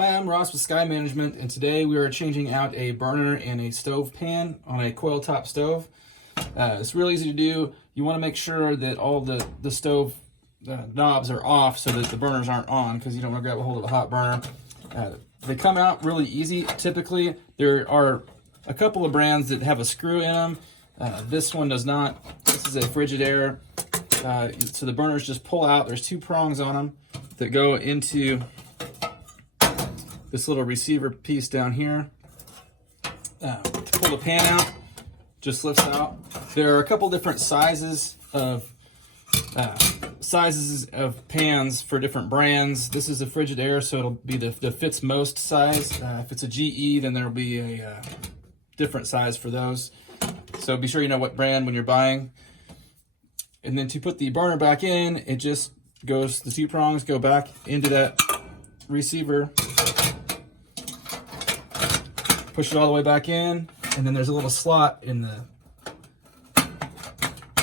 Hi, I'm Ross with Sky Management, and today we are changing out a burner and a stove pan on a coil top stove. It's real easy to do. You want to make sure that all the stove knobs are off so that the burners aren't on, because you don't want to grab a hold of a hot burner. They come out really easy. Typically, there are a couple of brands that have a screw in them. This one does not. This is a Frigidaire. So the burners just pull out. There's two prongs on them that go into this little receiver piece down here. To pull the pan out, just lifts out. There are a couple different sizes of pans for different brands. This is a Frigidaire, so it'll be the fits most size. If it's a GE, then there'll be a different size for those. So be sure you know what brand when you're buying. And then to put the burner back in, it just goes, the two prongs go back into that receiver, push it all the way back in, and then there's a little slot in the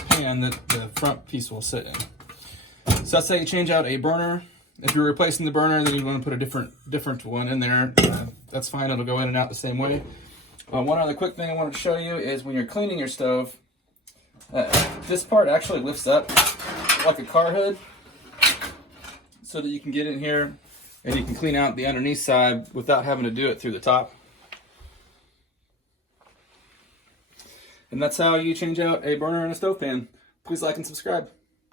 pan that the front piece will sit in. So that's how you change out a burner. If you're replacing the burner, then you want to put a different one in there. That's fine, it'll go in and out the same way. One other quick thing I wanted to show you is when you're cleaning your stove, this part actually lifts up like a car hood so that you can get in here and you can clean out the underneath side without having to do it through the top. And that's how you change out a burner and a stove pan. Please like and subscribe.